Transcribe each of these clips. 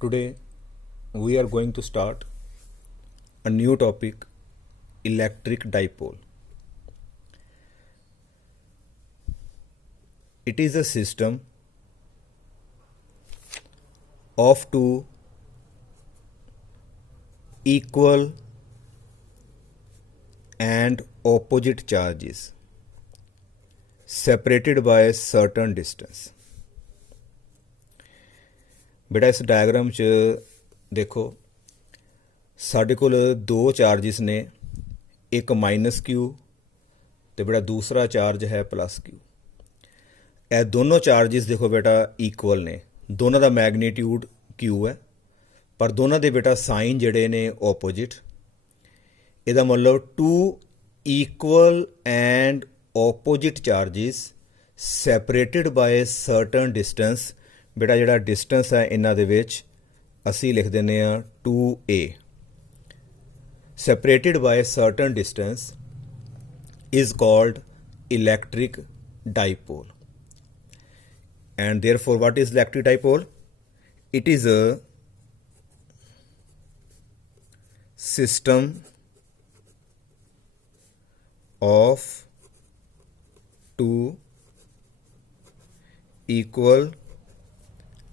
Today we are going to start a new topic, electric dipole. It is a system of two equal and opposite charges separated by a certain distance. ਬੇਟਾ ਇਸ diagram 'ਚ ਦੇਖੋ ਸਾਡੇ ਕੋਲ ਦੋ charges ਨੇ, ਇੱਕ minus ਕਿਊ ਅਤੇ ਬੇਟਾ ਦੂਸਰਾ ਚਾਰਜ ਹੈ ਪਲੱਸ ਕਿਊ। ਇਹ ਦੋਨੋਂ ਚਾਰਜਿਸ ਦੇਖੋ ਬੇਟਾ ਈਕੁਅਲ ਨੇ, ਦੋਨਾਂ ਦਾ ਮੈਗਨੀਟਿਊਡ ਕਿਊ ਹੈ, ਪਰ ਦੋਨਾਂ ਦੇ ਬੇਟਾ ਸਾਈਨ ਜਿਹੜੇ ਨੇ ਓਪੋਜਿਟ। ਇਹਦਾ ਮਤਲਬ to equal and opposite charges separated by a certain distance। ਬੇਟਾ ਜਿਹੜਾ ਡਿਸਟੈਂਸ ਹੈ ਇਹਨਾਂ ਦੇ ਵਿੱਚ ਅਸੀਂ ਲਿਖ ਦਿੰਦੇ ਹਾਂ 2a। separated by a certain distance is called electric dipole, and therefore what is electric dipole? It is a system of two equal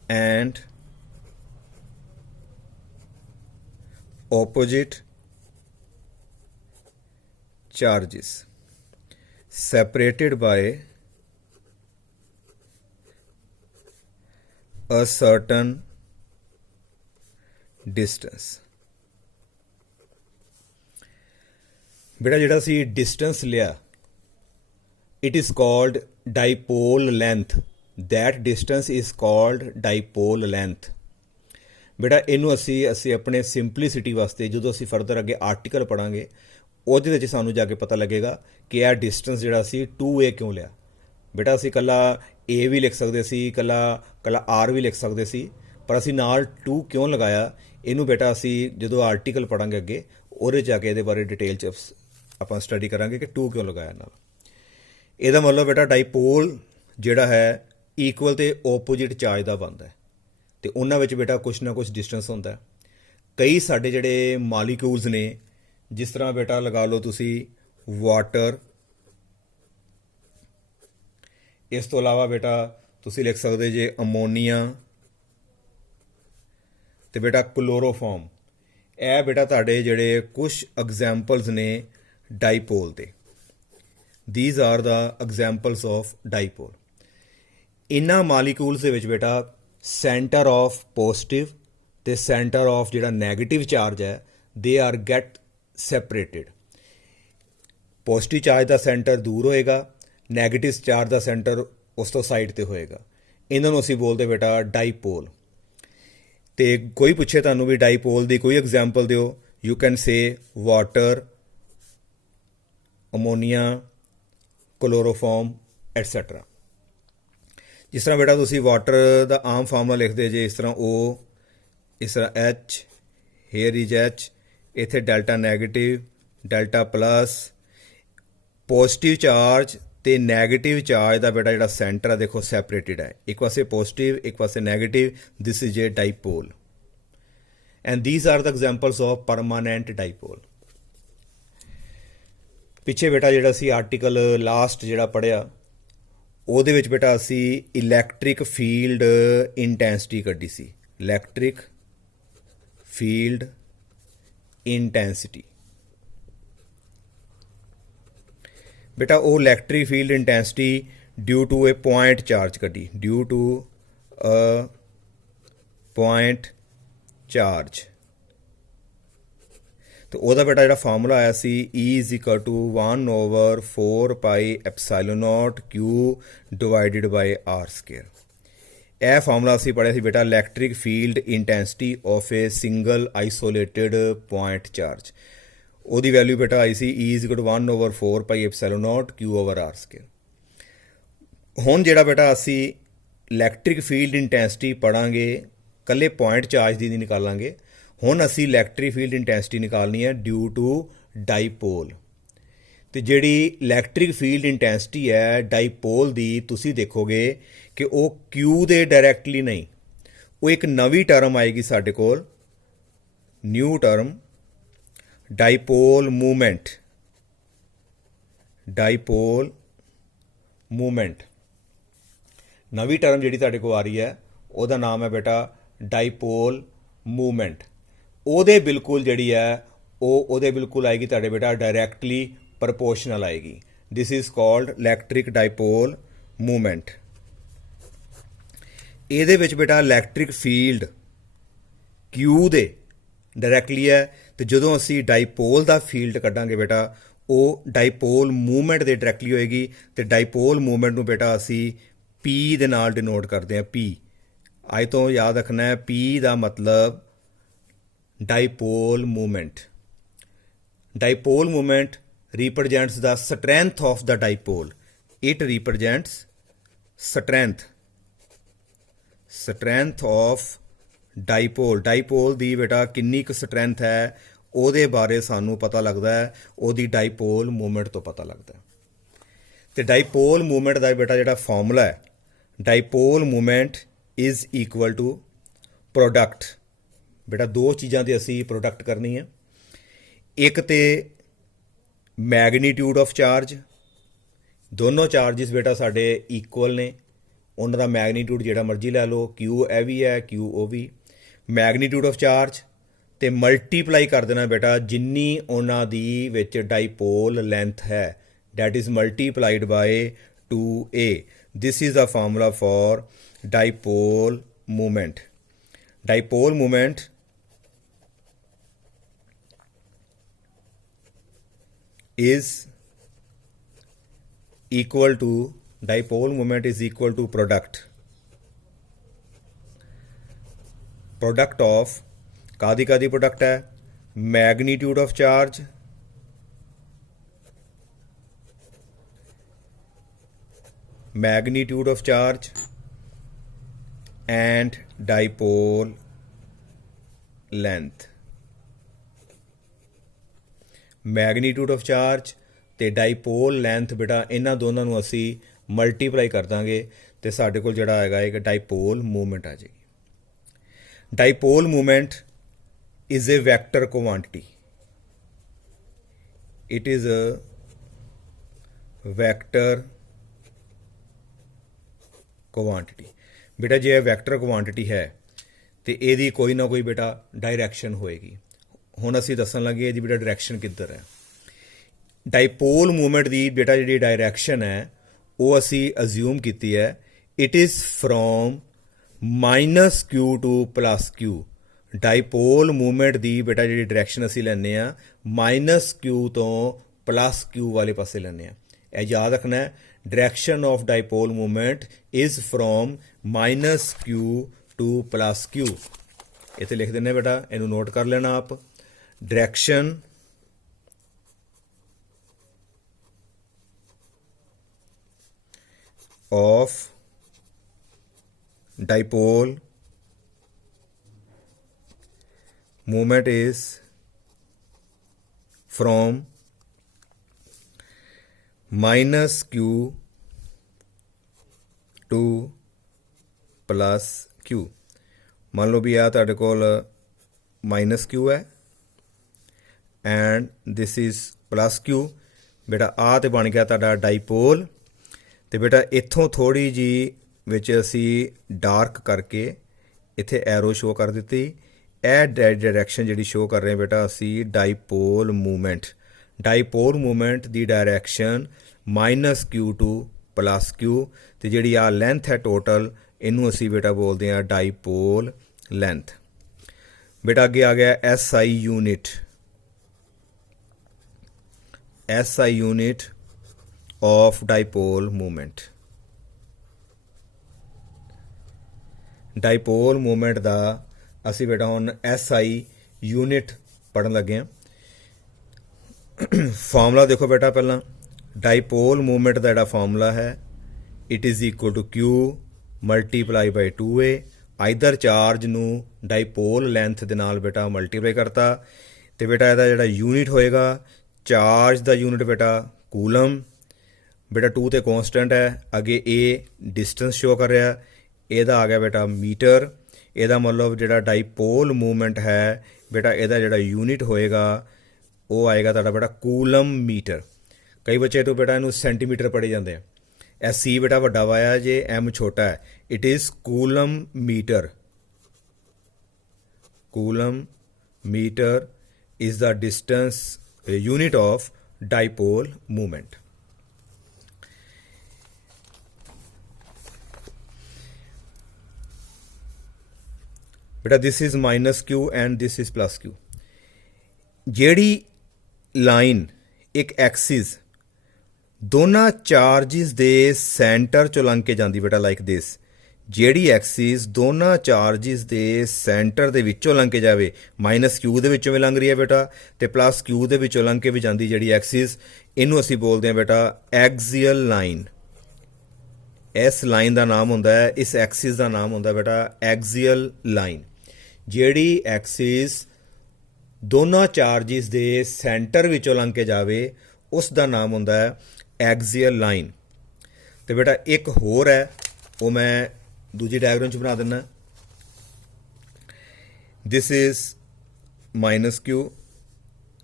and opposite charges separated by a certain distance। ਬੇਟਾ ਜਿਹੜਾ ਅਸੀਂ distance ਲਿਆ, it is called dipole length. That distance is called dipole length. ਬੇਟਾ ਇਹਨੂੰ ਅਸੀਂ ਆਪਣੇ simplicity ਵਾਸਤੇ ਜਦੋਂ ਅਸੀਂ ਫਰਦਰ ਅੱਗੇ ਆਰਟੀਕਲ ਪੜ੍ਹਾਂਗੇ ਉਹਦੇ ਵਿੱਚ ਸਾਨੂੰ ਜਾ ਕੇ ਪਤਾ ਲੱਗੇਗਾ ਕਿ ਇਹ ਡਿਸਟੈਂਸ ਜਿਹੜਾ ਅਸੀਂ 2a ਕਿਉਂ ਲਿਆ। ਬੇਟਾ ਅਸੀਂ ਇਕੱਲਾ a ਵੀ ਲਿਖ ਸਕਦੇ ਸੀ, ਇਕੱਲਾ r ਵੀ ਲਿਖ ਸਕਦੇ ਸੀ, ਪਰ ਅਸੀਂ ਨਾਲ 2 ਕਿਉਂ ਲਗਾਇਆ, ਇਹਨੂੰ ਬੇਟਾ ਅਸੀਂ ਜਦੋਂ ਆਰਟੀਕਲ ਪੜ੍ਹਾਂਗੇ ਅੱਗੇ ਉਹਦੇ ਜਾ ਕੇ ਇਹਦੇ ਬਾਰੇ ਡਿਟੇਲ 'ਚ ਆਪਾਂ ਸਟੱਡੀ ਕਰਾਂਗੇ ਕਿ 2 ਕਿਉਂ ਲਗਾਇਆ ਨਾਲ। ਇਹਦਾ ਮਤਲਬ ਬੇਟਾ ਡਾਈਪੋਲ ਜਿਹੜਾ ਹੈ ਈਕੁਅਲ ਅਤੇ ਓਪੋਜਿਟ ਚਾਰਜ ਦਾ ਬਣਦਾ ਹੈ, ਅਤੇ ਉਹਨਾਂ ਵਿੱਚ ਬੇਟਾ ਕੁਛ ਨਾ ਕੁਛ ਡਿਸਟੈਂਸ ਹੁੰਦਾ। ਕਈ ਸਾਡੇ ਜਿਹੜੇ ਮਾਲੀਕਿਊਲਸ ਨੇ, ਜਿਸ ਤਰ੍ਹਾਂ ਬੇਟਾ ਲਗਾ ਲਓ ਤੁਸੀਂ ਵਾਟਰ, ਇਸ ਤੋਂ ਇਲਾਵਾ ਬੇਟਾ ਤੁਸੀਂ ਲਿਖ ਸਕਦੇ ਜੇ ਅਮੋਨੀਆ ਅਤੇ ਬੇਟਾ ਕਲੋਰੋਫਾਰਮ। ਇਹ ਬੇਟਾ ਤੁਹਾਡੇ ਜਿਹੜੇ ਕੁਛ ਐਗਜ਼ੈਂਪਲਸ ਨੇ ਡਾਈਪੋਲ ਦੇ। These are the examples of dipole. ਇਹਨਾਂ ਮਾਲੀਕਿਊਲਸ ਦੇ ਵਿੱਚ ਬੇਟਾ ਸੈਂਟਰ ਆਫ ਪੋਜ਼ਿਟਿਵ ਅਤੇ ਸੈਂਟਰ ਆਫ ਜਿਹੜਾ ਨੈਗੇਟਿਵ ਚਾਰਜ ਹੈ they are get separated. Positive charge ਦਾ ਸੈਂਟਰ ਦੂਰ ਹੋਏਗਾ, ਨੈਗੇਟਿਵ ਚਾਰਜ ਦਾ ਸੈਂਟਰ ਉਸ ਤੋਂ ਸਾਈਡ 'ਤੇ ਹੋਏਗਾ। ਇਹਨਾਂ ਨੂੰ ਅਸੀਂ ਬੋਲਦੇ ਬੇਟਾ ਡਾਈਪੋਲ। ਅਤੇ ਕੋਈ ਪੁੱਛੇ ਤੁਹਾਨੂੰ ਵੀ ਡਾਈਪੋਲ ਦੀ ਕੋਈ ਐਗਜ਼ਾਮਪਲ ਦਿਓ, you can say water, ammonia, chloroform etcetera. ਜਿਸ ਤਰ੍ਹਾਂ ਬੇਟਾ ਤੁਸੀਂ ਵਾਟਰ ਦਾ ਆਮ ਫਾਰਮੂਲਾ ਲਿਖਦੇ ਜੇ, ਇਸ ਤਰ੍ਹਾਂ O, ਇਸ ਤਰ੍ਹਾਂ H, ਹੇਅਰ ਇਜ H, ਇੱਥੇ delta negative, delta plus. Positive charge ਅਤੇ ਨੈਗੇਟਿਵ ਚਾਰਜ ਦਾ ਬੇਟਾ ਜਿਹੜਾ ਸੈਂਟਰ ਆ ਦੇਖੋ ਸੈਪਰੇਟਿਡ ਹੈ, ਇੱਕ ਪਾਸੇ ਪੋਜ਼ਿਟਿਵ ਇੱਕ ਪਾਸੇ negative. This is a dipole and these are the examples of permanent dipole. ਪਿੱਛੇ ਬੇਟਾ ਜਿਹੜਾ ਅਸੀਂ ਆਰਟੀਕਲ ਲਾਸਟ ਜਿਹੜਾ ਪੜ੍ਹਿਆ ਉਹਦੇ ਵਿੱਚ ਬੇਟਾ ਅਸੀਂ ਇਲੈਕਟ੍ਰਿਕ ਫੀਲਡ ਇੰਟੈਂਸਿਟੀ ਕੱਢੀ ਸੀ। ਇਲੈਕਟ੍ਰਿਕ ਫੀਲਡ ਇੰਟੈਂਸਿਟੀ ਬੇਟਾ ਉਹ electric field intensity due to a point charge ਕੱਢੀ, due to a point charge. ਅਤੇ ਉਹਦਾ ਬੇਟਾ ਜਿਹੜਾ ਫਾਰਮੂਲਾ ਆਇਆ ਸੀ E is equal to 1/4πε0 Q divided by R square. ਇਹ ਫਾਰਮੂਲਾ ਅਸੀਂ ਪੜ੍ਹਿਆ ਸੀ ਬੇਟਾ electric field intensity of a single isolated point charge. ਉਹਦੀ ਵੈਲਿਊ ਬੇਟਾ ਆਈ ਸੀ E is equal to 1/4πε0 Q/R square. ਹੁਣ ਜਿਹੜਾ ਬੇਟਾ ਅਸੀਂ ਇਲੈਕਟ੍ਰਿਕ ਫੀਲਡ ਇੰਟੈਂਸਿਟੀ ਪੜ੍ਹਾਂਗੇ ਇਕੱਲੇ ਪੁਆਇੰਟ ਚਾਰਜ ਦੀ ਨਹੀਂ ਨਿਕਾਲਾਂਗੇ। ਹੁਣ ਅਸੀਂ ਇਲੈਕਟ੍ਰਿਕ ਫੀਲਡ ਇੰਟੈਂਸਿਟੀ ਨਿਕਾਲਣੀ ਹੈ ਡਿਊ ਟੂ ਡਾਈਪੋਲ। ਅਤੇ ਜਿਹੜੀ ਇਲੈਕਟ੍ਰਿਕ ਫੀਲਡ ਇੰਟੈਂਸਿਟੀ ਹੈ ਡਾਈਪੋਲ ਦੀ, ਤੁਸੀਂ ਦੇਖੋਗੇ ਕਿ ਉਹ ਕਿਊ ਦੇ ਡਾਇਰੈਕਟਲੀ ਨਹੀਂ, ਉਹ ਇੱਕ ਨਵੀਂ ਟਰਮ ਆਏਗੀ ਸਾਡੇ ਕੋਲ, new term ਡਾਈਪੋਲ movement. Dipole movement ਨਵੀਂ ਟਰਮ ਜਿਹੜੀ ਤੁਹਾਡੇ ਕੋਲ ਆ ਰਹੀ ਹੈ ਉਹਦਾ ਨਾਮ ਹੈ ਬੇਟਾ ਡਾਈਪੋਲ ਮੂਵਮੈਂਟ। ਉਹਦੇ ਬਿਲਕੁਲ ਜਿਹੜੀ ਹੈ ਉਹ ਉਹਦੇ ਬਿਲਕੁਲ ਆਏਗੀ ਤੁਹਾਡੇ ਬੇਟਾ ਡਾਇਰੈਕਟਲੀ ਪ੍ਰਪੋਰਸ਼ਨਲ ਆਏਗੀ। This is called electric dipole movement. ਇਹਦੇ ਵਿੱਚ ਬੇਟਾ ਇਲੈਕਟ੍ਰਿਕ ਫੀਲਡ Q ਦੇ ਡਾਇਰੈਕਟਲੀ ਹੈ, ਤੇ ਜਦੋਂ ਅਸੀਂ ਡਾਈਪੋਲ ਦਾ ਫੀਲਡ ਕੱਢਾਂਗੇ ਬੇਟਾ ਉਹ ਡਾਈਪੋਲ ਮੂਵਮੈਂਟ ਦੇ ਡਾਇਰੈਕਟਲੀ ਹੋਏਗੀ। ਤੇ ਡਾਈਪੋਲ ਮੂਵਮੈਂਟ ਨੂੰ ਬੇਟਾ ਅਸੀਂ P ਦੇ ਨਾਲ ਡਿਨੋਟ ਕਰਦੇ ਹਾਂ। P ਅੱਜ ਤੋਂ ਯਾਦ ਰੱਖਣਾ ਹੈ, P ਦਾ ਮਤਲਬ dipole movement. Dipole movement represents the strength of the dipole. It represents strength of dipole। ਡਾਈਪੋਲ ਦੀ ਬੇਟਾ ਕਿੰਨੀ ਕੁ ਸਟਰੈਂਥ ਹੈ ਉਹਦੇ ਬਾਰੇ ਸਾਨੂੰ ਪਤਾ ਲੱਗਦਾ ਹੈ, ਉਹਦੀ ਡਾਈਪੋਲ ਮੂਵਮੈਂਟ ਤੋਂ ਪਤਾ ਲੱਗਦਾ ਹੈ। ਤੇ ਡਾਈਪੋਲ ਮੂਵਮੈਂਟ ਦਾ ਬੇਟਾ ਜਿਹੜਾ ਫਾਰਮੂਲਾ ਹੈ, dipole movement is equal to product. ਬੇਟਾ ਦੋ ਚੀਜ਼ਾਂ ਦੀ ਅਸੀਂ ਪ੍ਰੋਡਕਟ ਕਰਨੀ ਹੈ, ਇੱਕ ਤੇ ਮੈਗਨੀਟਿਊਡ ਆਫ ਚਾਰਜ। ਦੋਨੋਂ ਚਾਰਜਿਸ ਬੇਟਾ ਸਾਡੇ ਇਕੁਅਲ ਨੇ, ਉਹਨਾਂ ਦਾ ਮੈਗਨੀਟਿਊਡ ਜਿਹੜਾ ਮਰਜ਼ੀ ਲੈ ਲਓ, Q ਇਹ ਵੀ ਹੈ, Q ਉਹ ਵੀ। ਮੈਗਨੀਟਿਊਡ ਆਫ ਚਾਰਜ ਤੇ ਮਲਟੀਪਲਾਈ ਕਰ ਦੇਣਾ ਬੇਟਾ ਜਿੰਨੀ ਉਹਨਾਂ ਦੀ ਵਿੱਚ ਡਾਈਪੋਲ ਲੈਂਥ ਹੈ, that is multiplied by 2a। This is the formula for dipole movement. Dipole movement is equal to dipole moment is equal to product of Kadi product है, magnitude of charge and dipole length. Magnitude of charge ਤੇ ਡਾਈਪੋਲ length ਬੇਟਾ ਇਹਨਾਂ ਦੋਨਾਂ ਨੂੰ ਅਸੀਂ multiply ਕਰ ਦਾਂਗੇ ਤੇ ਸਾਡੇ ਕੋਲ ਜਿਹੜਾ ਹੈਗਾ ਇੱਕ ਡਾਈਪੋਲ ਮੂਵਮੈਂਟ ਆ ਜਾਏਗੀ। Dipole movement is a vector quantity. It is a vector quantity. ਬੇਟਾ ਜੇ ਇਹ ਵੈਕਟਰ ਕੁਆਂਟੀਟੀ ਹੈ ਤੇ ਇਹਦੀ ਕੋਈ ਨਾ ਕੋਈ ਬੇਟਾ ਡਾਇਰੈਕਸ਼ਨ ਹੋਏਗੀ। ਹੁਣ ਅਸੀਂ ਦੱਸਣ ਲੱਗੇ ਇਹਦੀ ਬੇਟਾ ਡਾਇਰੈਕਸ਼ਨ ਕਿੱਧਰ ਹੈ। ਡਾਈਪੋਲ ਮੂਵਮੈਂਟ ਦੀ ਬੇਟਾ ਜਿਹੜੀ ਡਾਇਰੈਕਸ਼ਨ ਹੈ ਉਹ ਅਸੀਂ ਅਜ਼ਿਊਮ ਕੀਤੀ ਹੈ, it is from -Q to +Q। Dipole movement ਦੀ ਬੇਟਾ ਜਿਹੜੀ ਡਾਇਰੈਕਸ਼ਨ ਅਸੀਂ ਲੈਂਦੇ ਹਾਂ -Q ਤੋਂ +Q ਵਾਲੇ ਪਾਸੇ ਲੈਂਦੇ ਹਾਂ। ਇਹ ਯਾਦ ਰੱਖਣਾ ਹੈ, direction of dipole movement is from -Q to +Q। ਇੱਥੇ ਲਿਖ ਦਿੰਦੇ ਬੇਟਾ, ਇਹਨੂੰ ਨੋਟ ਕਰ ਲੈਣਾ ਆਪ। Direction of dipole movement is from -Q to +Q। ਮੰਨ ਲਓ ਵੀ ਆ ਤੁਹਾਡੇ ਕੋਲ -Q ਹੈ ਐਂਡ ਦਿਸ ਇਜ਼ +Q। ਬੇਟਾ ਆ ਤੇ ਬਣ ਗਿਆ ਤੁਹਾਡਾ ਡਾਈਪੋਲ। ਤੇ ਬੇਟਾ ਇੱਥੋਂ ਥੋੜ੍ਹੀ ਜਿਹੀ ਵਿੱਚ ਅਸੀਂ ਡਾਰਕ ਕਰਕੇ ਇੱਥੇ ਐਰੋ ਸ਼ੋ ਕਰ ਦਿੱਤੀ। ਇਹ ਡਾਇਰੈਕਸ਼ਨ ਜਿਹੜੀ ਸ਼ੋ ਕਰ ਰਹੇ ਬੇਟਾ ਅਸੀਂ ਡਾਈਪੋਲ movement. Dipole movement the direction -Q to +Q ਤੇ ਜਿਹੜੀ ਆ ਲੈਂਥ ਹੈ ਟੋਟਲ, ਇਹਨੂੰ ਅਸੀਂ ਬੇਟਾ ਬੋਲਦੇ ਹਾਂ ਡਾਈਪੋਲ ਲੈਂਥ। ਬੇਟਾ ਅੱਗੇ ਆ ਗਿਆ SI unit. SI unit of dipole moment। Dipole movement ਦਾ ਅਸੀਂ ਬੇਟਾ ਹੁਣ SI ਯੂਨਿਟ ਪੜ੍ਹਨ ਲੱਗੇ ਹਾਂ। ਫਾਰਮੂਲਾ ਦੇਖੋ ਬੇਟਾ, ਪਹਿਲਾਂ ਡਾਈਪੋਲ ਮੂਵਮੈਂਟ ਦਾ ਜਿਹੜਾ ਫਾਰਮੂਲਾ ਹੈ, it is equal to Q multiply by 2a। Either charge ਨੂੰ ਡਾਈਪੋਲ ਲੈਂਥ ਦੇ ਨਾਲ ਬੇਟਾ ਮਲਟੀਪਲਾਈ ਕਰਤਾ ਤੇ ਬੇਟਾ ਇਹਦਾ ਜਿਹੜਾ ਯੂਨਿਟ ਹੋਏਗਾ, ਚਾਰਜ ਦਾ ਯੂਨਿਟ ਬੇਟਾ ਕੂਲਮ। ਬੇਟਾ 2 ਤੇ ਕੌਂਸਟੈਂਟ ਹੈ, ਅੱਗੇ A ਡਿਸਟੈਂਸ ਸ਼ੋ ਕਰ ਰਿਹਾ, ਇਹਦਾ ਆ ਗਿਆ ਬੇਟਾ ਮੀਟਰ। ਇਹਦਾ ਮਤਲਬ ਜਿਹੜਾ ਡਾਈਪੋਲ ਮੂਵਮੈਂਟ ਹੈ ਬੇਟਾ ਇਹਦਾ ਜਿਹੜਾ ਯੂਨਿਟ ਹੋਏਗਾ ਉਹ ਆਏਗਾ ਤੁਹਾਡਾ ਬੇਟਾ ਕੂਲਮ ਮੀਟਰ। ਕਈ ਬੱਚੇ ਤੋਂ ਬੇਟਾ ਇਹਨੂੰ ਸੈਂਟੀਮੀਟਰ ਪੜ੍ਹੇ ਜਾਂਦੇ ਆ। ਇਹ ਸੀ ਬੇਟਾ ਵੱਡਾ ਵਾਇਆ ਜੇ ਐਮ ਛੋਟਾ ਹੈ। It is coulomb metre. Coulomb metre is the distance unit of dipole moment. Beta this is minus q and this is plus q. ਜਿਹੜੀ ਲਾਈਨ ਇੱਕ ਐਕਸਿਸ ਦੋਨਾਂ ਚਾਰਜਿਸ ਦੇ ਸੈਂਟਰ ਚੋਂ ਲੰਘ ਕੇ ਜਾਂਦੀ ਬੇਟਾ ਲਾਈਕ ਦਿਸ, ਜਿਹੜੀ ਐਕਸਿਸ ਦੋਨਾਂ ਚਾਰਜਿਸ ਦੇ ਸੈਂਟਰ ਦੇ ਵਿੱਚੋਂ ਲੰਘ ਕੇ ਜਾਵੇ, ਮਾਈਨਸ ਕਿਊ ਦੇ ਵਿੱਚੋਂ ਵੀ ਲੰਘ ਰਹੀ ਹੈ ਬੇਟਾ ਤੇ ਪਲੱਸ ਕਿਊ ਦੇ ਵਿੱਚੋਂ ਲੰਘ ਕੇ ਵੀ ਜਾਂਦੀ ਜਿਹੜੀ ਐਕਸਿਸ, ਇਹਨੂੰ ਅਸੀਂ ਬੋਲਦੇ ਹਾਂ ਬੇਟਾ ਐਕਸੀਅਲ ਲਾਈਨ। ਇਸ ਲਾਈਨ ਦਾ ਨਾਮ ਹੁੰਦਾ ਹੈ, ਇਸ ਐਕਸਿਸ ਦਾ ਨਾਮ ਹੁੰਦਾ ਬੇਟਾ ਐਕਸੀਅਲ ਲਾਈਨ। ਜਿਹੜੀ ਐਕਸਿਸ ਦੋਨਾਂ ਚਾਰਜਿਸ ਦੇ ਸੈਂਟਰ ਵਿੱਚੋਂ ਲੰਘ ਕੇ ਜਾਵੇ ਉਸ ਦਾ ਨਾਮ ਹੁੰਦਾ ਹੈ ਐਕਸੀਅਲ ਲਾਈਨ। ਤੇ ਬੇਟਾ ਇੱਕ ਹੋਰ ਹੈ, ਉਹ ਮੈਂ ਦੂਜੀ ਡਾਇਗਰਾਮ 'ਚ ਬਣਾ ਦਿੰਦਾ। This is minus Q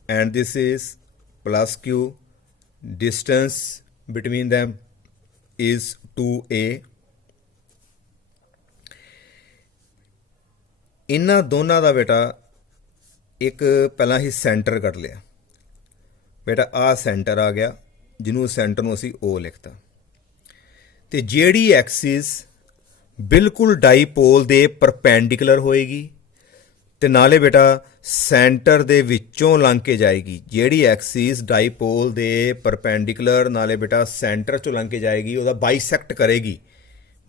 and this is plus Q. Distance between them is 2a। ਇਹਨਾਂ ਦੋਨਾਂ ਦਾ ਬੇਟਾ ਇੱਕ ਪਹਿਲਾਂ ਹੀ ਸੈਂਟਰ ਕੱਢ ਲਿਆ ਬੇਟਾ। ਆਹ ਸੈਂਟਰ ਆ ਗਿਆ, ਜਿਹਨੂੰ ਸੈਂਟਰ ਨੂੰ ਅਸੀਂ O ਲਿਖਤਾ। ਤੇ ਜਿਹੜੀ ਐਕਸਿਸ ਬਿਲਕੁਲ ਡਾਈਪੋਲ ਦੇ ਪਰਪੈਂਡੀਕੂਲਰ ਹੋਏਗੀ ਤੇ ਨਾਲੇ ਬੇਟਾ ਸੈਂਟਰ ਦੇ ਵਿੱਚੋਂ ਲੰਘ ਕੇ ਜਾਏਗੀ, ਜਿਹੜੀ ਐਕਸਿਸ ਡਾਈਪੋਲ ਦੇ ਪਰਪੈਂਡੀਕੂਲਰ ਨਾਲੇ ਬੇਟਾ ਸੈਂਟਰ ਚੋਂ ਲੰਘ ਕੇ ਜਾਏਗੀ, ਉਹਦਾ ਬਾਈਸੈਕਟ ਕਰੇਗੀ,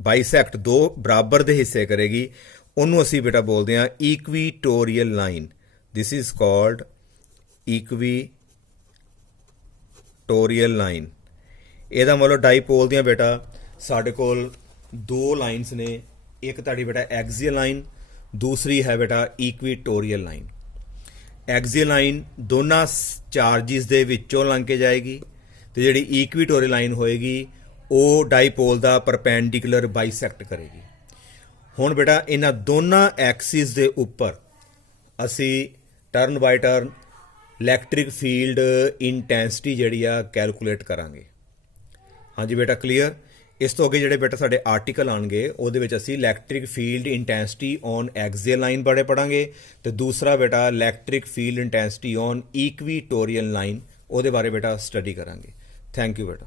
ਬਾਈਸੈਕਟ ਦੋ ਬਰਾਬਰ ਦੇ ਹਿੱਸੇ ਕਰੇਗੀ, ਉਹਨੂੰ ਅਸੀਂ ਬੇਟਾ ਬੋਲਦੇ ਹਾਂ equatorial line. This is called equatorial line. ਇਹਦਾ ਮਤਲਬ ਡਾਈਪੋਲ ਦੀਆਂ ਬੇਟਾ ਸਾਡੇ ਕੋਲ ਦੋ ਲਾਈਨਸ ਨੇ, ਇੱਕ ਤੁਹਾਡੀ ਬੇਟਾ ਐਕਸੀਅਲ ਲਾਈਨ, ਦੂਸਰੀ ਹੈ ਬੇਟਾ ਇਕਵੀਟੋਰੀਅਲ ਲਾਈਨ। ਐਕਸੀਅਲ ਲਾਈਨ ਦੋਨਾਂ ਚਾਰਜਿਸ ਦੇ ਵਿੱਚੋਂ ਲੰਘ ਕੇ ਜਾਏਗੀ ਤੇ ਜਿਹੜੀ ਇਕਵੀਟੋਰੀਅਲ ਲਾਈਨ ਹੋਏਗੀ ਉਹ ਡਾਈਪੋਲ ਦਾ ਪਰਪੈਂਡੀਕੂਲਰ ਬਾਈਸੈਕਟ ਕਰੇਗੀ। ਹੁਣ ਬੇਟਾ ਇਹਨਾਂ ਦੋਨਾਂ ਐਕਸਿਸ ਦੇ ਉੱਪਰ ਅਸੀਂ turn by turn electric field intensity ਜਿਹੜੀ ਆ ਕੈਲਕੂਲੇਟ ਕਰਾਂਗੇ। ਹਾਂਜੀ ਬੇਟਾ ਕਲੀਅਰ। ਇਸ ਤੋਂ ਅੱਗੇ ਜਿਹੜੇ ਬੇਟਾ ਸਾਡੇ ਆਰਟੀਕਲ ਆਉਣਗੇ ਉਹਦੇ ਵਿੱਚ ਅਸੀਂ electric field intensity on axial line ਬਾਰੇ ਪੜਾਂਗੇ ਤੇ ਦੂਸਰਾ ਬੇਟਾ electric field intensity on equatorial line, ਉਹਦੇ ਬਾਰੇ ਬੇਟਾ ਸਟੱਡੀ ਕਰਾਂਗੇ। ਥੈਂਕ ਯੂ ਬੇਟਾ।